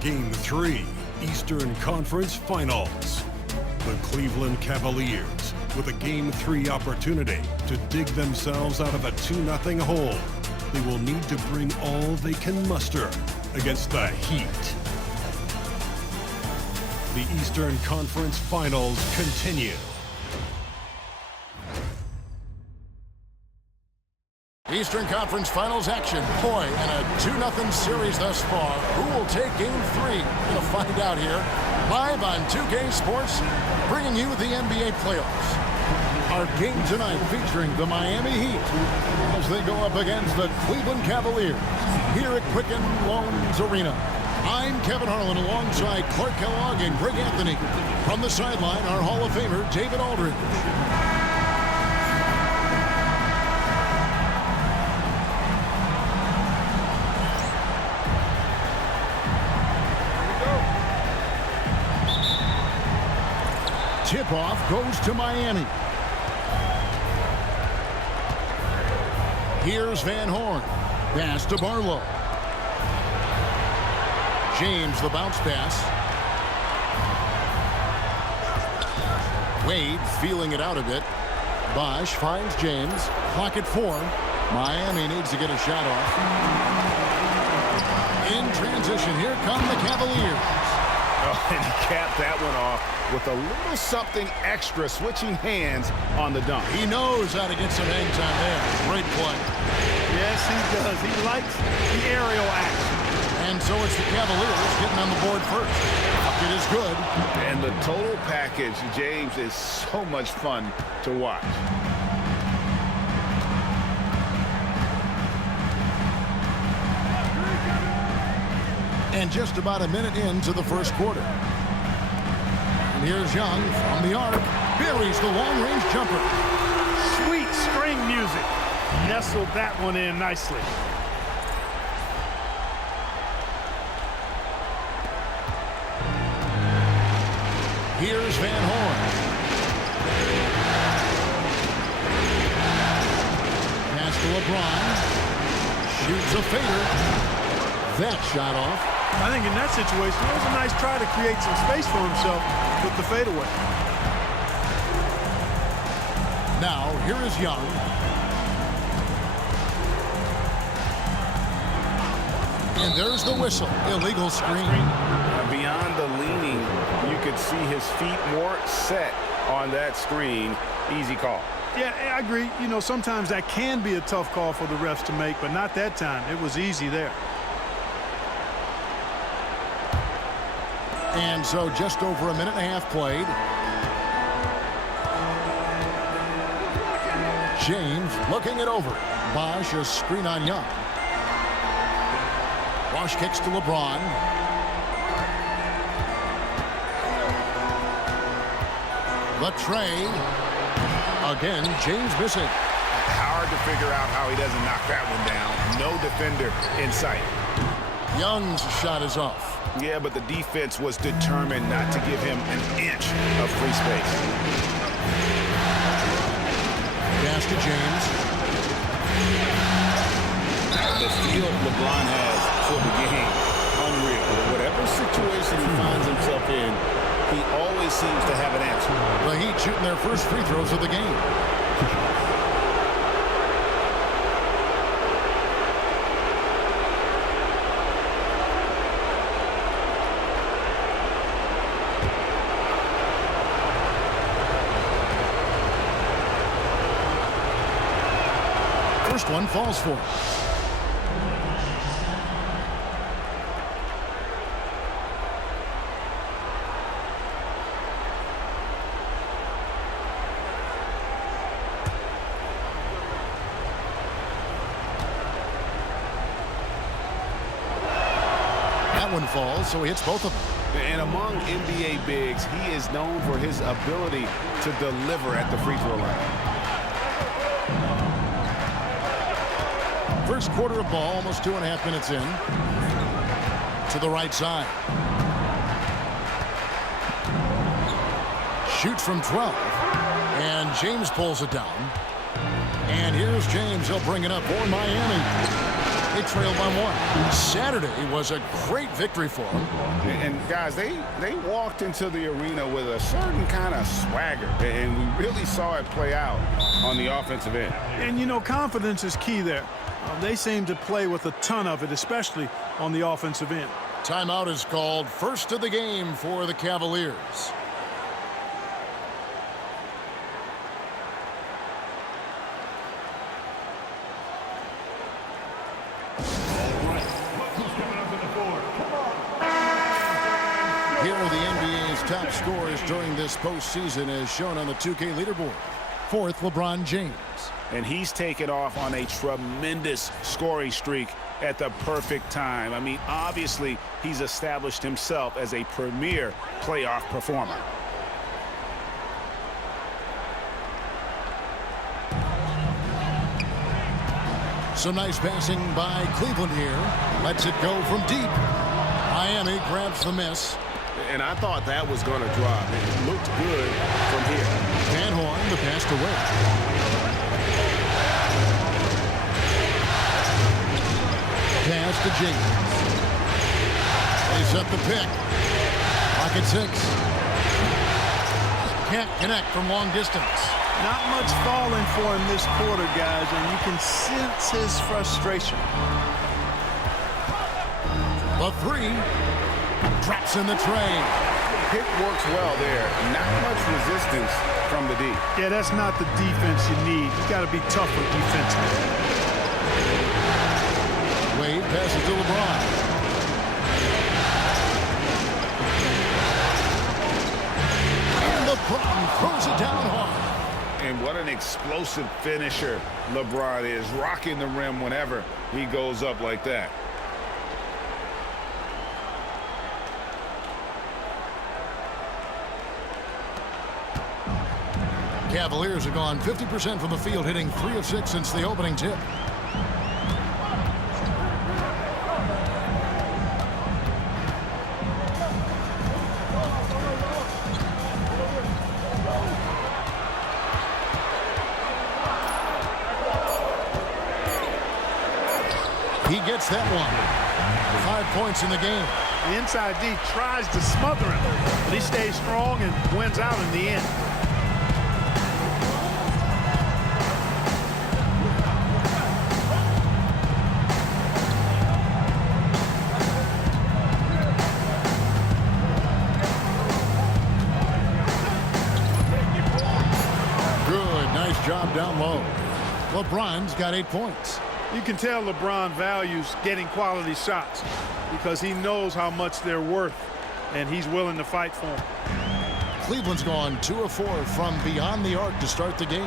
Game 3, Eastern Conference Finals. The Cleveland Cavaliers with a Game 3 opportunity to dig themselves out of a 2-0 hole. They will need to bring all they can muster against the Heat. The Eastern Conference Finals continue. Eastern Conference Finals action. Boy, in a 2-0 series thus far. Who will take Game 3? We'll find out here. Live on 2K Sports, bringing you the NBA playoffs. Our game tonight featuring the Miami Heat as they go up against the Cleveland Cavaliers here at Quicken Loans Arena. I'm Kevin Harlan alongside Clark Kellogg and Greg Anthony. From the sideline, our Hall of Famer, David Aldridge. Tip-off goes to Miami. Here's Van Horn. Pass to Barlow. James, the bounce pass. Wade feeling it out a bit. Bosch finds James. Clock at 4. Miami needs to get a shot off. In transition, here come the Cavaliers. Oh, and he capped that one off with a little something extra, switching hands on the dunk. He knows how to get some hang time there. Great play. Yes, he does. He likes the aerial action. And so it's the Cavaliers getting on the board first. It is good. And the total package, James, is so much fun to watch. And just about a minute into the first quarter. And here's Young from the arc. Buries the long-range jumper. Sweet string music. Nestled that one in nicely. Here's Van Horn. Pass to LeBron. Shoots a fader. That shot off. I think in that situation, it was a nice try to create some space for himself with the fadeaway. Now, here is Young. And there's the whistle. Illegal screen. Beyond the leaning, you could see his feet more set on that screen. Easy call. Yeah, I agree. You know, sometimes that can be a tough call for the refs to make, but not that time. It was easy there. And so just over a minute and a half played. James looking it over. Bosch a screen on Young. Bosch kicks to LeBron. The tray. Again, James missing. Hard to figure out how he doesn't knock that one down. No defender in sight. Young's shot is off. Yeah, but the defense was determined not to give him an inch of free space. Pass to James. The feel LeBron has for the game, unreal. Whatever situation he finds himself in, he always seems to have an answer. The Heat shooting their first free throws of the game. First one falls for him. That one falls, so he hits both of them. And among NBA bigs, he is known for his ability to deliver at the free throw line. First quarter of ball, almost 2.5 minutes in. To the right side. Shoots from 12. And James pulls it down. And here's James. He'll bring it up for Miami. They trailed by 1. Saturday was a great victory for them. And guys, they walked into the arena with a certain kind of swagger, and we really saw it play out on the offensive end. And, you know, confidence is key there. They seem to play with a ton of it, especially on the offensive end. Timeout is called. First of the game for the Cavaliers. Here are the NBA's top scorers during this postseason as shown on the 2K leaderboard. 4th, LeBron James. And he's taken off on a tremendous scoring streak at the perfect time. I mean, obviously, he's established himself as a premier playoff performer. Some nice passing by Cleveland here. Lets it go from deep. Miami grabs the miss. And I thought that was going to drop. It looked good from here. Van Horn, the pass away. Pass to James. They set the pick. Pocket 6. Can't connect from long distance. Not much falling for him this quarter, guys, and you can sense his frustration. The 3. Drops in the tray. Pick works well there. Not much resistance from the D. Yeah, that's not the defense you need. You got to be tougher defensively. Wade passes to LeBron. And LeBron throws it down hard. And what an explosive finisher LeBron is, rocking the rim whenever he goes up like that. Cavaliers have gone 50% from the field, hitting 3 of 6 since the opening tip. He gets that one. 5 points in the game. The inside D tries to smother him, but he stays strong and wins out in the end. Job down low. LeBron's got 8 points. You can tell LeBron values getting quality shots because he knows how much they're worth, and he's willing to fight for them. Cleveland's gone 2 of 4 from beyond the arc to start the game.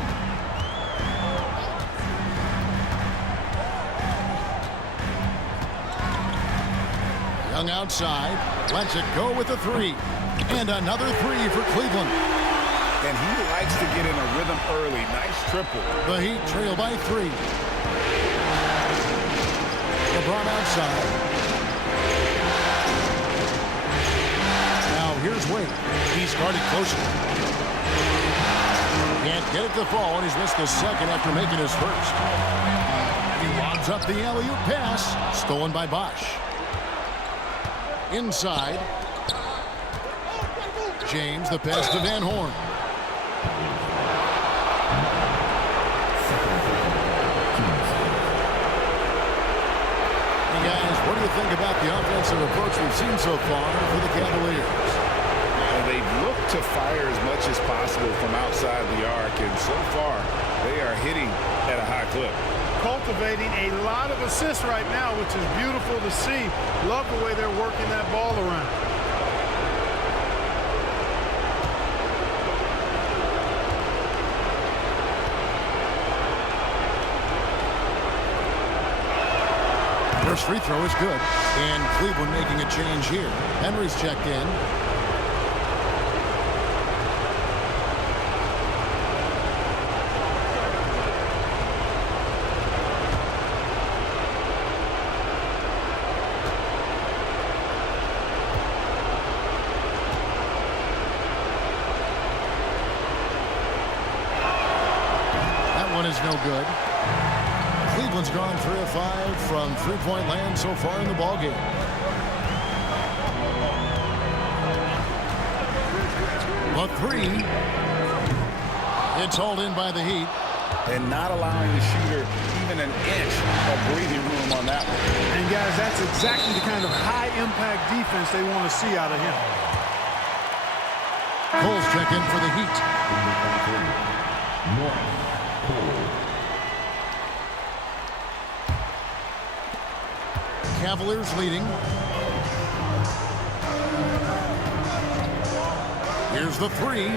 Young outside. Lets it go with a 3. And another 3 for Cleveland. And he likes to get in a rhythm early. Nice triple. The Heat trail by 3. LeBron outside. Now here's Wade. He's guarded closer. Can't get it to fall, and he's missed the second after making his first. He lobs up the alley-oop pass. Stolen by Bosch. Inside. James, the pass to Van Horn. Hey guys, what do you think about the offensive approach we've seen so far for the Cavaliers? They've looked to fire as much as possible from outside the arc, and so far they are hitting at a high clip. Cultivating a lot of assists right now, which is beautiful to see. Love the way they're working that ball around. First free throw is good. And Cleveland making a change here. Henry's checked in. That one is no good. Cleveland's gone 3 of 5 from three-point land so far in the ballgame. A three. It's hauled in by the Heat. And not allowing the shooter even an inch of breathing room on that one. And, guys, that's exactly the kind of high-impact defense they want to see out of him. Cole's check in for the Heat. Cavaliers leading. Here's the three.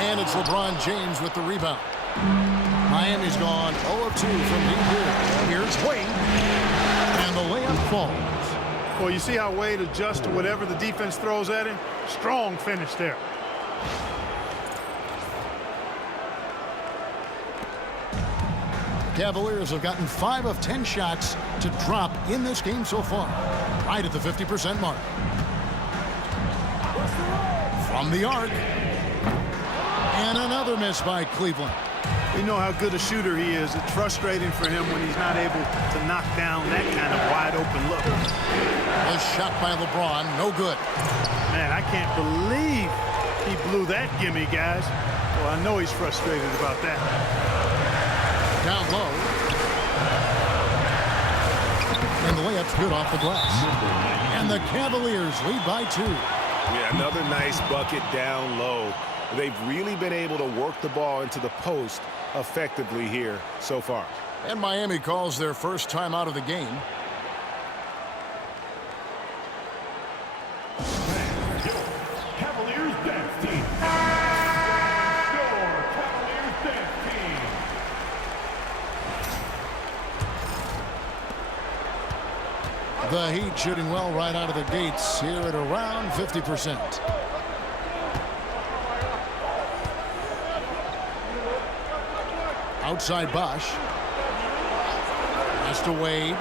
And it's LeBron James with the rebound. Miami's gone 0 of 2 from deep here. Here's Wade. And the layup falls. Well, you see how Wade adjusts to whatever the defense throws at him? Strong finish there. Cavaliers have gotten 5 of 10 shots to drop in this game so far. Right at the 50% mark. From the arc. And another miss by Cleveland. You know how good a shooter he is. It's frustrating for him when he's not able to knock down that kind of wide-open look. A shot by LeBron, no good. Man, I can't believe he blew that gimme, guys. Well, I know he's frustrated about that. Down low. And the layup's good off the glass. And the Cavaliers lead by 2. Yeah, another nice bucket down low. They've really been able to work the ball into the post effectively here so far. And Miami calls their first time out of the game. Cavaliers dance team. Your Cavaliers dance team. The Heat shooting well right out of the gates here at around 50%. Outside Bosch. Pass to Wade.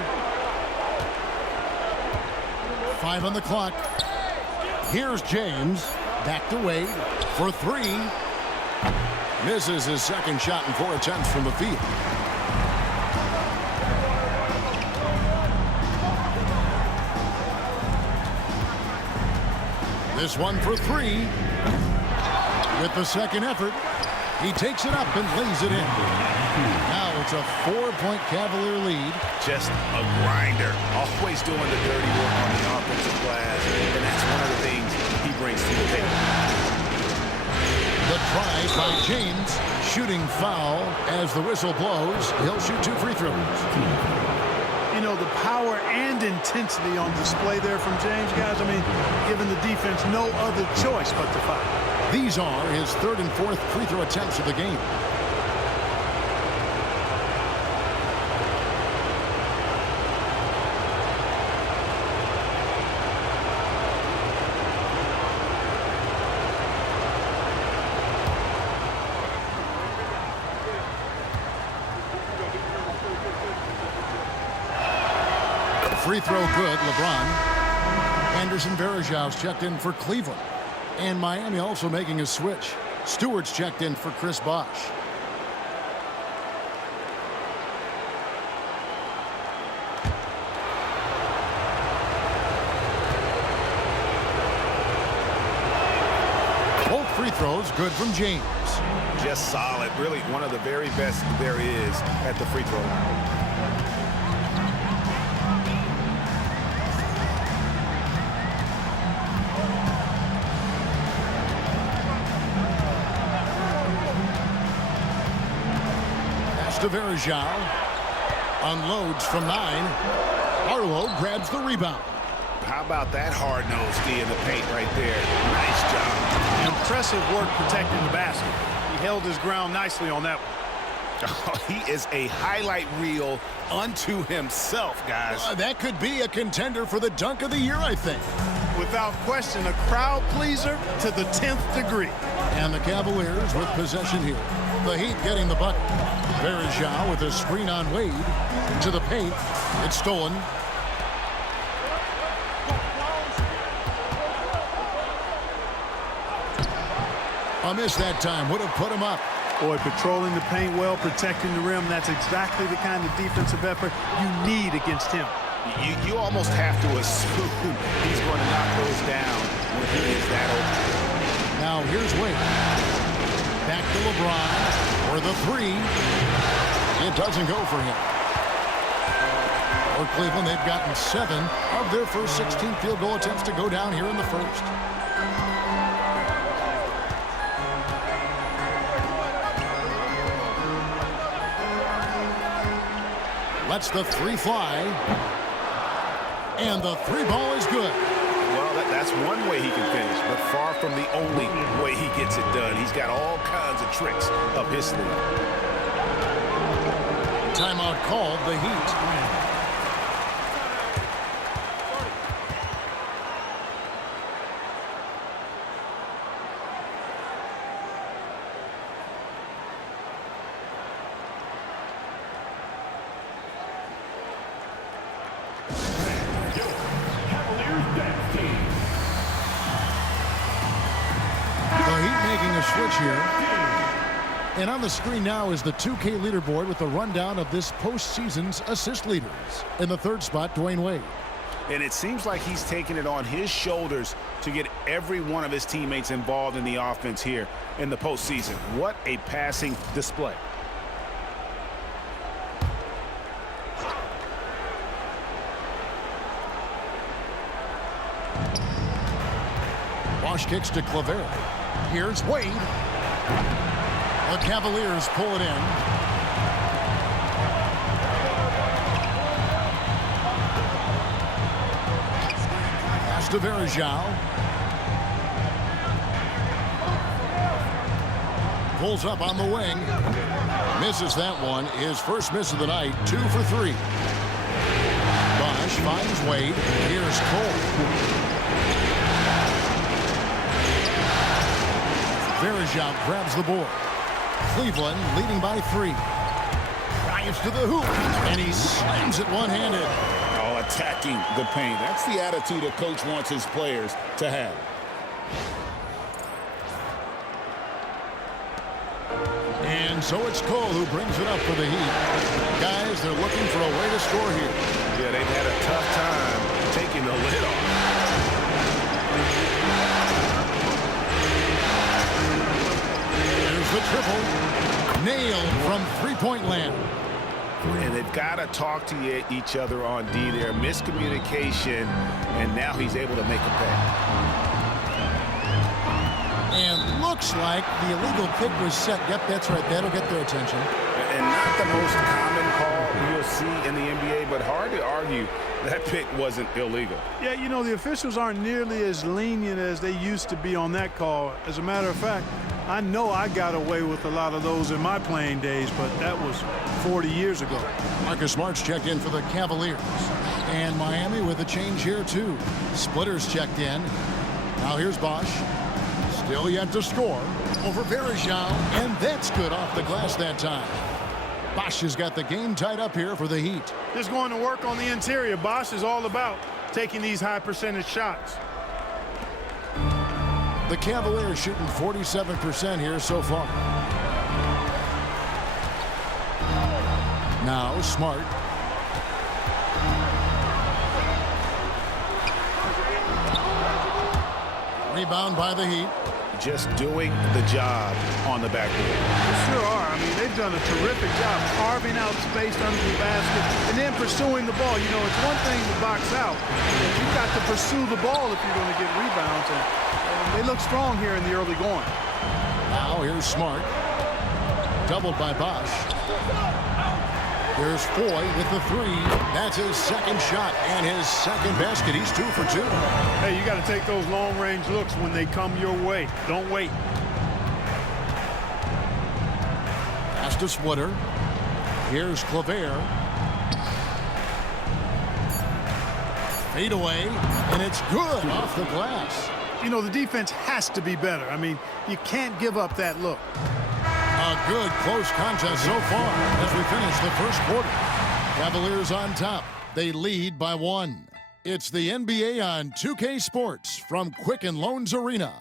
5 on the clock. Here's James. Back to Wade for 3. Misses his second shot in 4 attempts from the field. This one for 3. With the second effort, he takes it up and lays it in. Now it's a 4-point Cavalier lead. Just a grinder. Always doing the dirty work on the offensive glass. And that's one of the things he brings to the table. The try by James. Shooting foul as the whistle blows. He'll shoot 2 free throws. You know, the power and intensity on display there from James, guys. I mean, giving the defense no other choice but to foul. These are his 3rd and 4th free throw attempts of the game. Free throw good, LeBron. Anderson Varejão's checked in for Cleveland. And Miami also making a switch. Stewart's checked in for Chris Bosch. Both free throws good from James. Just solid. Really one of the very best there is at the free throw line. To Varejão. Unloads from 9. Arlo grabs the rebound. How about that hard-nosed D in the paint right there? Nice job. Impressive work protecting the basket. He held his ground nicely on that one. Oh, he is a highlight reel unto himself, guys. That could be a contender for the dunk of the year, I think. Without question, a crowd pleaser to the 10th degree. And the Cavaliers with possession here. The Heat getting the bucket. Varejão with a screen on Wade. To the paint. It's stolen. A miss that time would have put him up. Boy, patrolling the paint well, protecting the rim. That's exactly the kind of defensive effort you need against him. You almost have to assume he's going to knock those down when he is that open. Now here's Wade. Back to LeBron for the three. It doesn't go for him. For Cleveland, they've gotten 7 of their first 16 field goal attempts to go down here in the first. Lets the three fly. And the three ball is good. Well, that's one way he can finish, but far from the only way he gets it done. He's got all kinds of tricks up his sleeve. Timeout called, the Heat. Here. And on the screen now is the 2K leaderboard with the rundown of this postseason's assist leaders. In the third spot, Dwayne Wade. And it seems like he's taking it on his shoulders to get every one of his teammates involved in the offense here in the postseason. What a passing display. Bosh kicks to Clavera. Here's Wade. The Cavaliers pull it in. Pass to Verajao. Pulls up on the wing. Misses that one. His first miss of the night. 2 for 3. Bosh finds Wade. Here's Cole. Verajao grabs the board. Cleveland leading by 3. Drives to the hoop, and he slams it one-handed. Oh, attacking the paint. That's the attitude a coach wants his players to have. And so it's Cole who brings it up for the Heat. Guys, they're looking for a way to score here. Yeah, they've had a tough time taking the lid off. The triple nailed from three-point land. And they've got to talk to each other on D there. Miscommunication, and now he's able to make a pay. And looks like the illegal kick was set. Yep, that's right. That'll get their attention. And not the most common call you'll see in the NBA, but hard to argue that pick wasn't illegal. Yeah, you know, the officials aren't nearly as lenient as they used to be on that call. As a matter of fact, I know I got away with a lot of those in my playing days, but that was 40 years ago. Marcus Smart's checked in for the Cavaliers. And Miami with a change here, too. Splitters checked in. Now here's Bosh. Still yet to score. Over Verajao. And that's good off the glass that time. Bosh has got the game tied up here for the Heat. Just going to work on the interior. Bosh is all about taking these high percentage shots. The Cavaliers shooting 47% here so far. Now Smart. Rebound by the Heat. Just doing the job on the backboard. They sure are. I mean, they've done a terrific job carving out space under the basket and then pursuing the ball. You know, it's one thing to box out, but you've got to pursue the ball if you're going to get rebounds. And they look strong here in the early going. Now here's Smart. Doubled by Bosh. Here's Foy with the three. That's his second shot and his second basket. He's 2 for 2. Hey, you got to take those long-range looks when they come your way. Don't wait. Pass to Splitter. Here's Clavera. Fade away, and it's good off the glass. You know, the defense has to be better. I mean, you can't give up that look. A good close contest so far as we finish the first quarter. Cavaliers on top. They lead by 1. It's the NBA on 2K Sports from Quicken Loans Arena.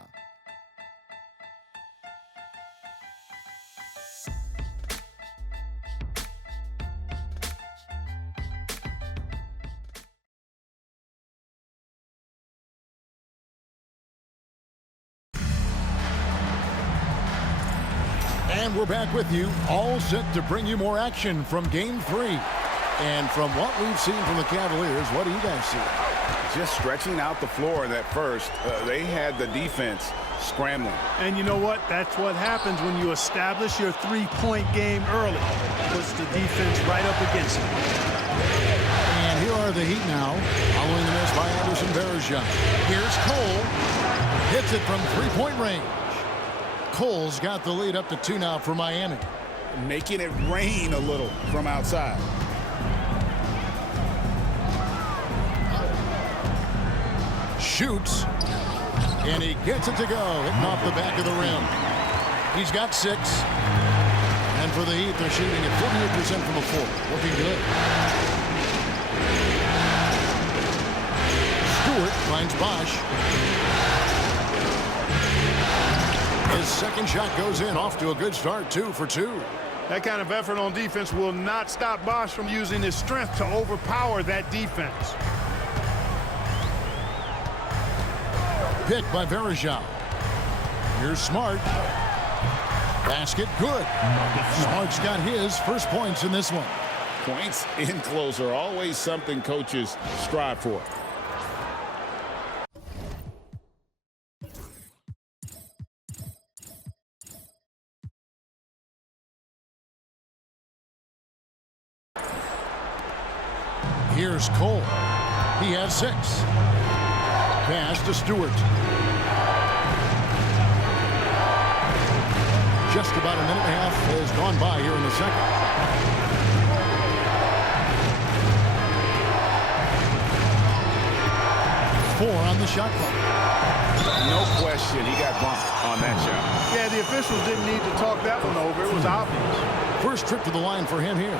And we're back with you, all set to bring you more action from Game 3. And from what we've seen from the Cavaliers, what do you guys see? Just stretching out the floor in that first. They had the defense scrambling. And you know what? That's what happens when you establish your three-point game early. Puts the defense right up against it. And here are the Heat now, following the miss by Anderson Varejao. Here's Cole. Hits it from three-point range. Cole's got the lead up to 2 now for Miami. Making it rain a little from outside. Shoots. And he gets it to go, hitting off the back of the rim. He's got 6. And for the Heat, they're shooting at 48% from the floor. Looking good. Stewart finds Bosch. His second shot goes in, off to a good start, 2 for 2. That kind of effort on defense will not stop Bosch from using his strength to overpower that defense. Picked by Varejao. Here's Smart. Basket good. Smart's got his first points in this one. Points in closer, always something coaches strive for. Here's Cole. He has 6. Pass to Stewart. Just about a minute and a half has gone by here in the second. Four on the shot clock. No question, he got bumped on that shot. Yeah, the officials didn't need to talk that one over. It was obvious. First trip to the line for him here.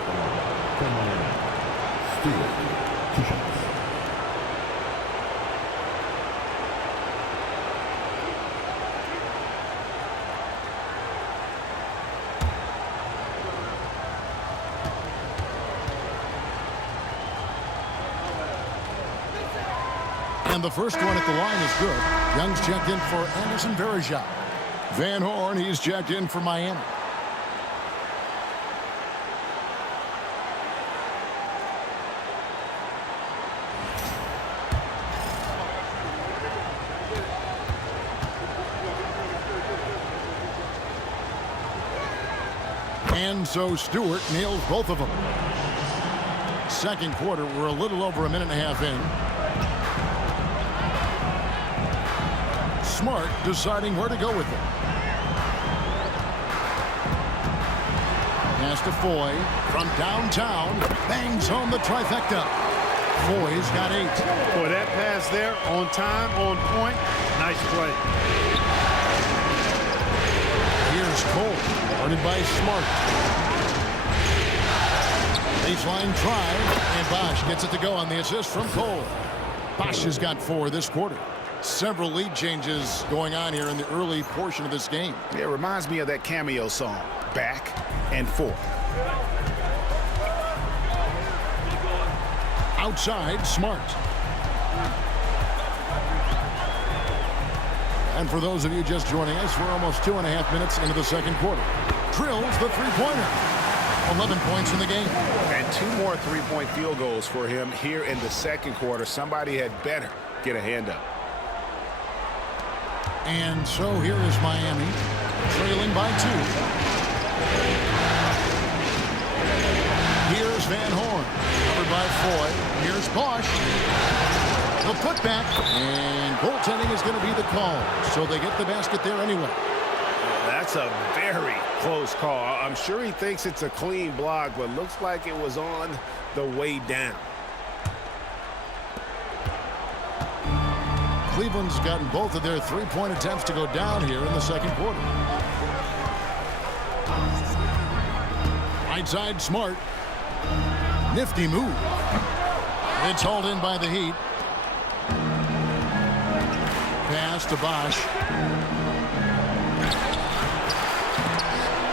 And the first one at the line is good. Young's checked in for Anderson Varejao. Van Horn, he's checked in for Miami. And so Stewart nails both of them. Second quarter, we're a little over a minute and a half in. Smart deciding where to go with it. Pass to Foy from downtown. Bangs home the trifecta. Foy's got 8. Boy, that pass there, on time, on point. Nice play. Here's Cole, guarded by Smart. Baseline try, and Bosch gets it to go on the assist from Cole. Bosch has got 4 this quarter. Several lead changes going on here in the early portion of this game. It reminds me of that cameo song, Back and Forth. Outside, Smart. And for those of you just joining us, we're almost 2.5 minutes into the second quarter. Drills the three-pointer. 11 points in the game. And 2 more three-point field goals for him here in the second quarter. Somebody had better get a hand up. And so here is Miami, trailing by 2. Here's Van Horn, covered by Foy. Here's Bosch. The putback, and goaltending is going to be the call. So they get the basket there anyway. That's a very close call. I'm sure he thinks it's a clean block, but looks like it was on the way down. Cleveland's gotten both of their three-point attempts to go down here in the second quarter. Right side, Smart. Nifty move. It's hauled in by the Heat. Pass to Bosch.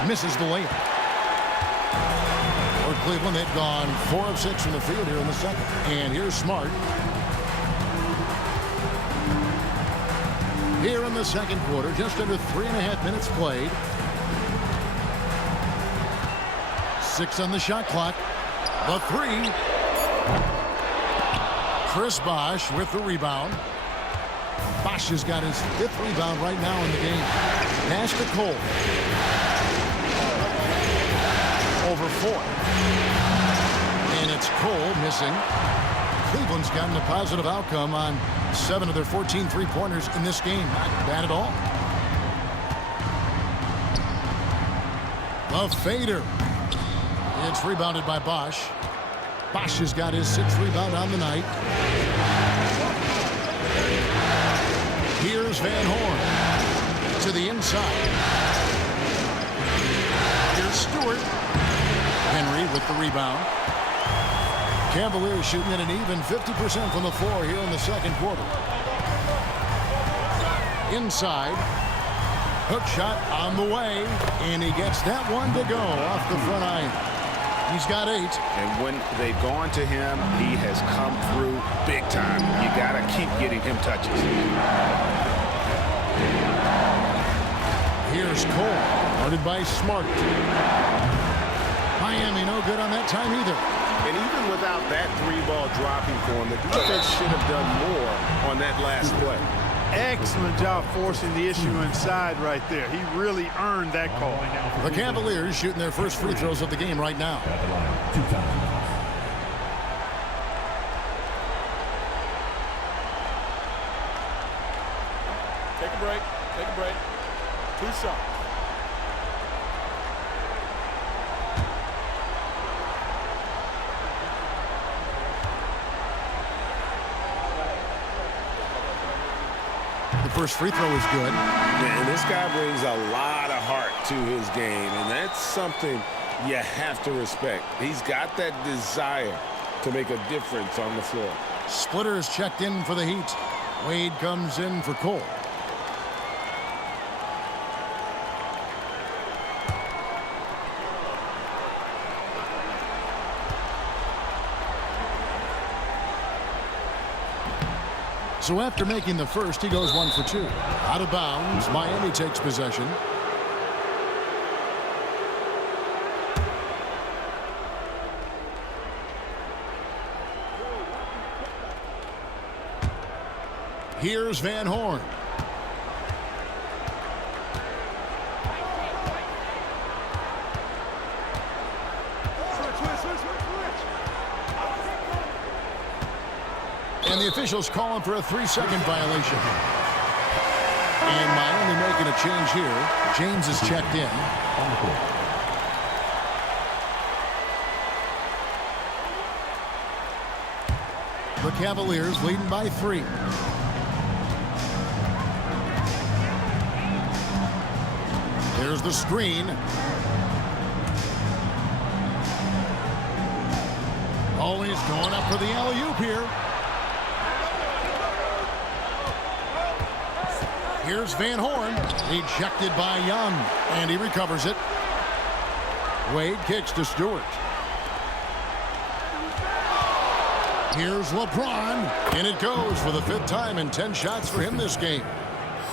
Misses the layup. For Cleveland, they've gone 4 of 6 from the field here in the second. And here's Smart. Here in the second quarter, just under 3.5 minutes played. 6 on the shot clock. The 3. Chris Bosh with the rebound. Bosh has got his 5th rebound right now in the game. Pass to Cole. Over 4. And it's Cole missing. Cleveland's gotten a positive outcome on 7 of their 14 three-pointers in this game. Not bad at all. The fader. It's rebounded by Bosh. Bosh has got his 6th rebound on the night. Here's Van Horn to the inside. Here's Stewart. Henry with the rebound. Cavaliers shooting at an even 50% from the floor here in the second quarter. Inside. Hook shot on the way. And he gets that one to go off the front iron. He's got 8. And when they've gone to him, he has come through big time. You got to keep getting him touches. Here's Cole, guarded by Smart. Miami no good on that time either. And even without that 3-ball dropping for him, the defense should have done more on that last play. Excellent job forcing the issue inside right there. He really earned that call. The Cavaliers shooting their first free throws of the game right now. Take a break. Take a break. 2 shots. The first free throw is good. And this guy brings a lot of heart to his game, and that's something you have to respect. He's got that desire to make a difference on the floor. Splitters checked in for the Heat. Wade comes in for Cole. So after making the first, he goes 1 for 2. Out of bounds, Miami takes possession. Here's Van Horn. And the officials calling for a 3-second violation. And Miami making a change here. James is checked in. The Cavaliers leading by 3. There's the screen. Oh, he's going up for the alley-oop here. Here's Van Horn. Ejected by Young. And he recovers it. Wade kicks to Stewart. Here's LeBron. And it goes for the 5th time in 10 shots for him this game.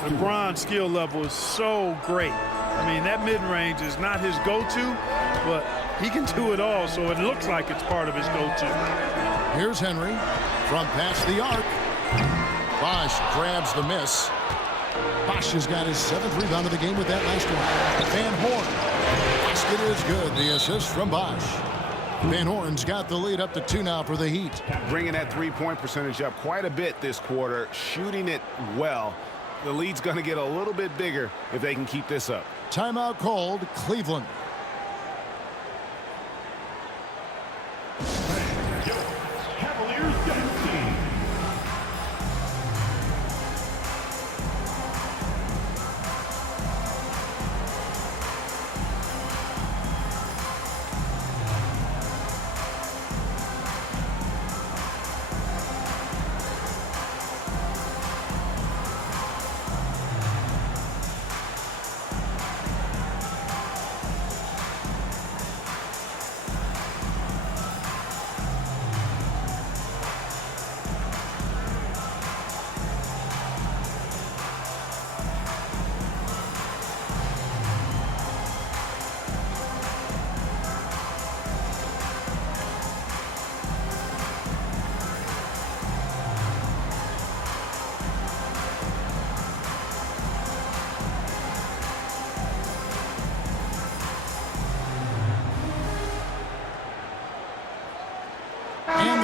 LeBron's skill level is so great. I mean, that mid-range is not his go-to, but he can do it all, so it looks like it's part of his go-to. Here's Henry from past the arc. Bosh grabs the miss. Bosh has got his 7th rebound of the game with that last one. Van Horn. Basket is good. The assist from Bosh. Van Horn's got the lead up to 2 now for the Heat. Bringing that 3-point percentage up quite a bit this quarter, shooting it well. The lead's going to get a little bit bigger if they can keep this up. Timeout called, Cleveland. Cavaliers dynasty.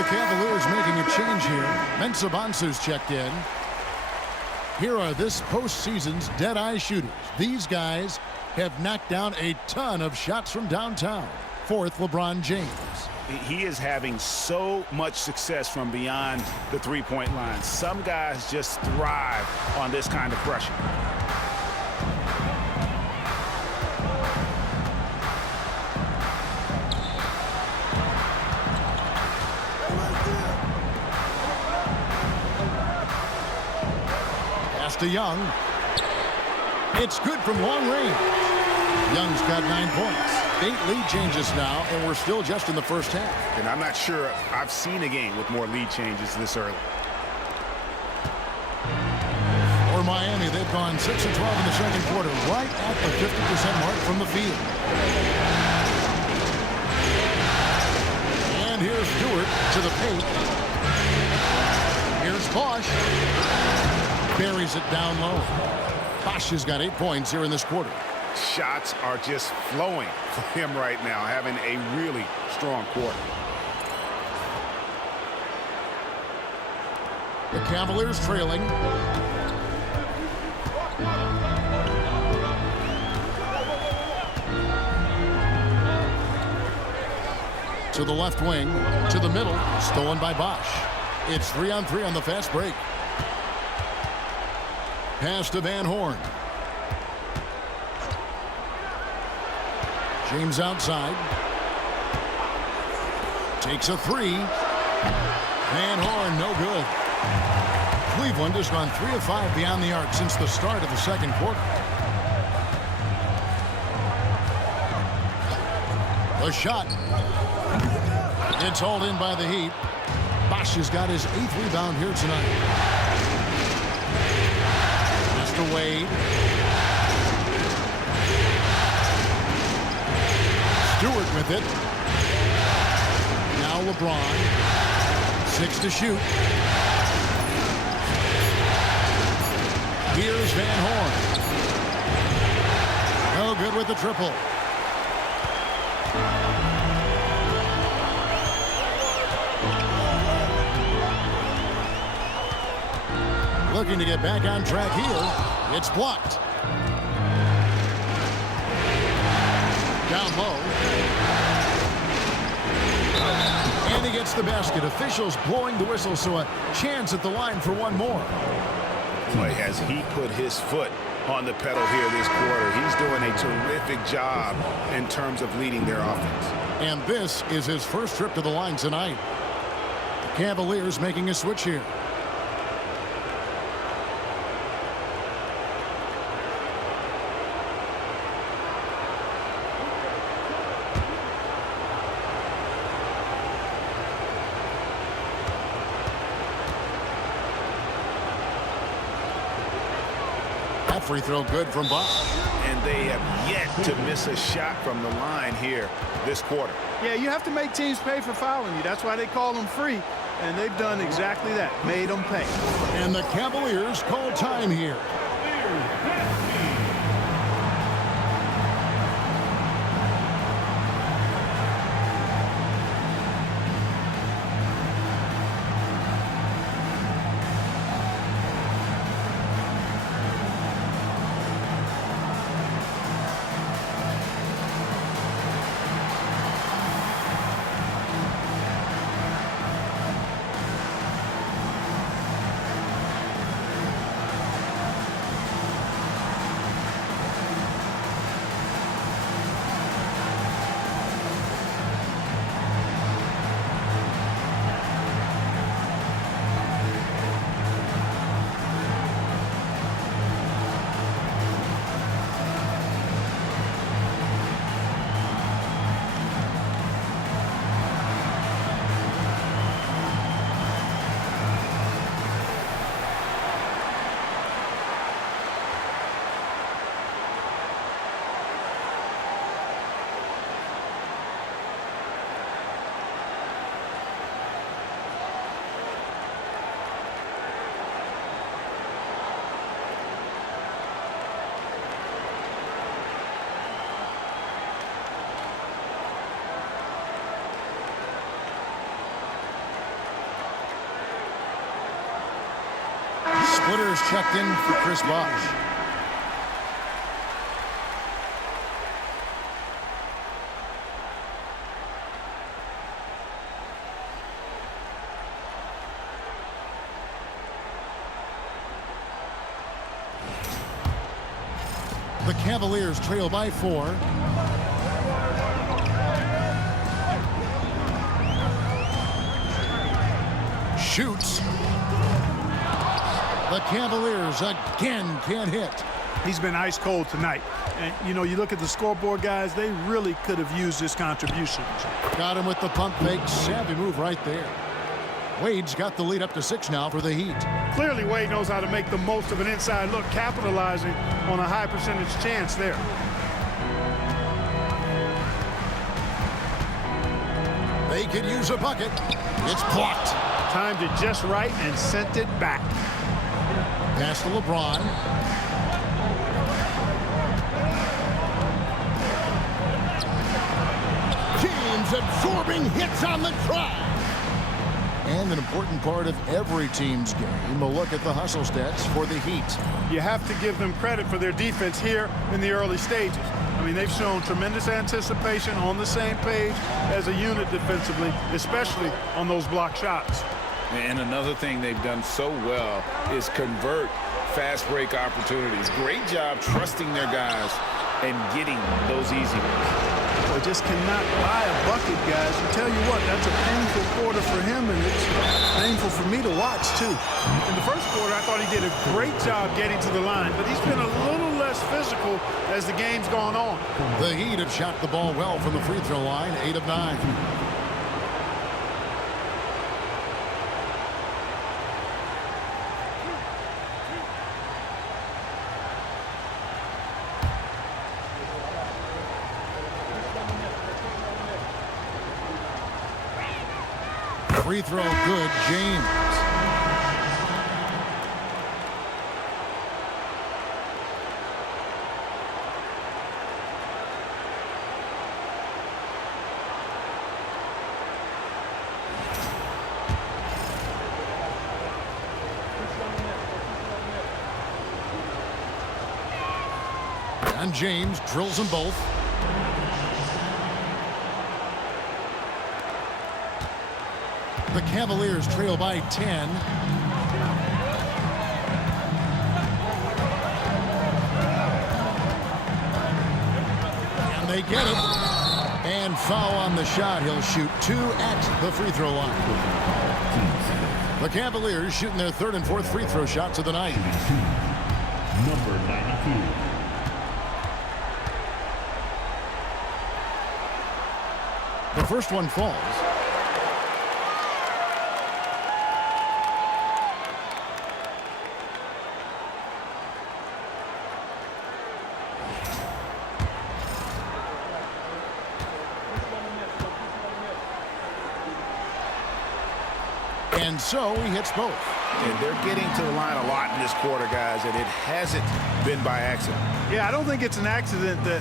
Cavaliers making a change here. Mensah Bonsu's checked in. Here are this postseason's dead-eye shooters. These guys have knocked down a ton of shots from downtown. Fourth, LeBron James. He is having so much success from beyond the three-point line. Some guys just thrive on this kind of pressure. Pass to Young. It's good from long range. Young's got 9 points. 8 lead changes now, and we're still just in the first half. And I'm not sure I've seen a game with more lead changes this early. For Miami, they've gone 6 of 12 in the second quarter, right at the 50% mark from the field. And here's Stewart to the paint. Here's Bosch. Buries it down low. Bosch has got 8 points here in this quarter. Shots are just flowing for him right now, having a really strong quarter. The Cavaliers trailing. To the left wing, to the middle, stolen by Bosch. It's 3-on-3 on the fast break. Pass to Van Horn. James outside. Takes a 3. Van Horn, no good. Cleveland has gone 3 of 5 beyond the arc since the start of the second quarter. The shot. It's hauled in by the Heat. Bosch has got his 8th rebound here tonight. Mr. Wade. Stewart with it. Now LeBron. 6 to shoot. Here's Van Horn. No good with the triple. Looking to get back on track here. It's blocked. Down low. And he gets the basket. Officials blowing the whistle, so a chance at the line for one more. Boy, as he put his foot on the pedal here this quarter, he's doing a terrific job in terms of leading their offense. And this is his first trip to the line tonight. The Cavaliers making a switch here. Free throw good from Bosch. And they have yet to miss a shot from the line here this quarter. Yeah, you have to make teams pay for fouling you. That's why they call them free. And they've done exactly that. Made them pay. And the Cavaliers call time here. Splitters checked in for Chris Bosh. The Cavaliers trail by 4. Shoots. The Cavaliers again can't hit. He's been ice cold tonight. And, you know, you look at the scoreboard, guys, they really could have used his contributions. Got him with the pump fake. Savvy move right there. Wade's got the lead up to 6 now for the Heat. Clearly, Wade knows how to make the most of an inside look, capitalizing on a high percentage chance there. They could use a bucket. It's blocked. Timed it just right and sent it back. Pass to LeBron. James absorbing hits on the drive. And an important part of every team's game, a look at the hustle stats for the Heat. You have to give them credit for their defense here in the early stages. I mean, they've shown tremendous anticipation, on the same page as a unit defensively, especially on those block shots. And another thing they've done so well is convert fast break opportunities. Great job trusting their guys and getting those easy ones. They just cannot buy a bucket, guys. I tell you what, that's a painful quarter for him, and it's painful for me to watch, too. In the first quarter, I thought he did a great job getting to the line, but he's been a little less physical as the game's gone on. The Heat have shot the ball well from the free throw line, 8 of 9. Free throw good, James. And James drills them both. The Cavaliers trail by 10. And they get it. And foul on the shot. He'll shoot 2 at the free throw line. The Cavaliers shooting their 3rd and 4th free throw shots of the night. Number 92. The first one falls. And so he hits both. And they're getting to the line a lot in this quarter, guys, and it hasn't been by accident. Yeah, I don't think it's an accident that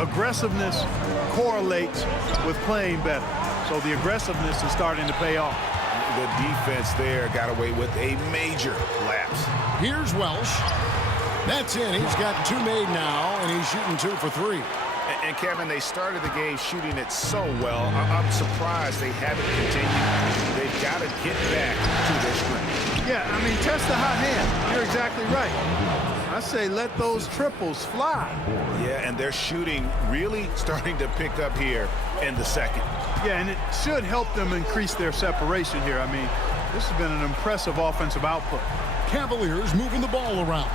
aggressiveness correlates with playing better. So the aggressiveness is starting to pay off. The defense there got away with a major lapse. Here's Welsh. That's it. He's got 2 made now, and he's shooting 2 for 3. And Kevin, they started the game shooting it so well. I'm surprised they haven't continued. They've got to get back to their strength. Yeah, I mean, test the hot hand. You're exactly right. I say let those triples fly. Yeah, and their shooting really starting to pick up here in the second. Yeah, and it should help them increase their separation here. I mean, this has been an impressive offensive output. Cavaliers moving the ball around.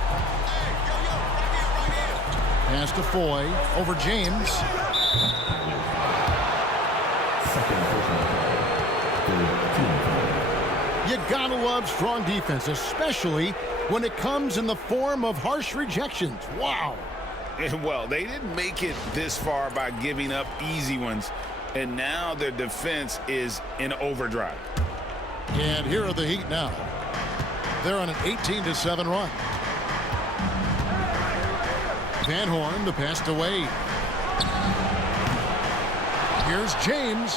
Pass to Foy over James. You gotta love strong defense, especially when it comes in the form of harsh rejections. Wow. And well, they didn't make it this far by giving up easy ones, and now their defense is in overdrive. And here are the Heat now. They're on an 18-7 run. Van Horn, the pass to Wade. Here's James.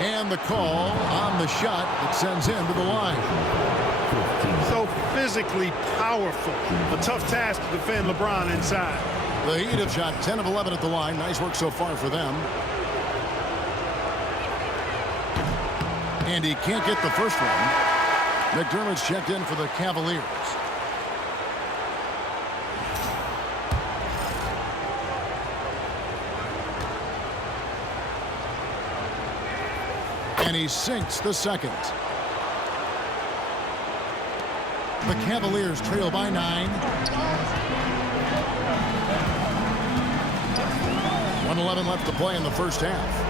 And the call on the shot that sends him to the line. So physically powerful. A tough task to defend LeBron inside. The Heat have shot 10 of 11 at the line. Nice work so far for them. And he can't get the first one. McDermott's checked in for the Cavaliers. And he sinks the second. The Cavaliers trail by 9. 1:11 left to play in the first half.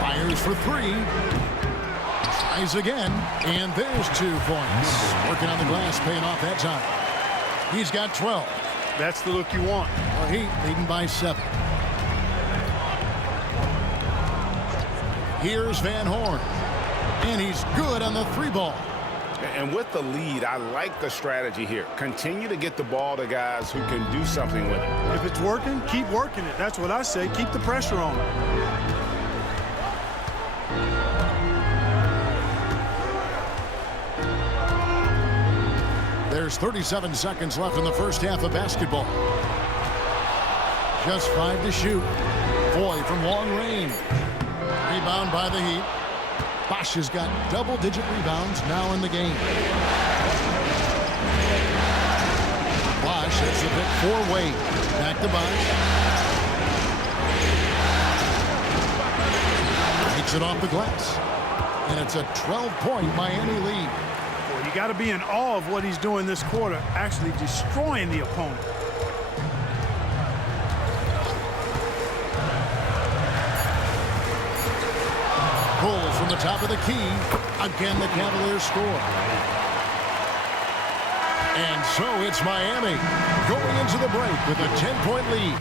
Fires for 3. Tries again. And there's 2 points. Working on the glass, paying off that time. He's got 12. That's the look you want. The Heat leading by 7. Here's Van Horn. And he's good on the 3-ball. And with the lead, I like the strategy here. Continue to get the ball to guys who can do something with it. If it's working, keep working it. That's what I say. Keep the pressure on. There's 37 seconds left in the first half of basketball. Just 5 to shoot. Foy from long range. Rebound by the Heat. Bosch has got double-digit rebounds now in the game. Bosch hits the pick 4-way. Back to Bosch. Takes it off the glass. And it's a 12-point Miami lead. Well, you got to be in awe of what he's doing this quarter, actually destroying the opponent. Pull from the top of the key. Again, the Cavaliers score. And so it's Miami going into the break with a 10-point lead.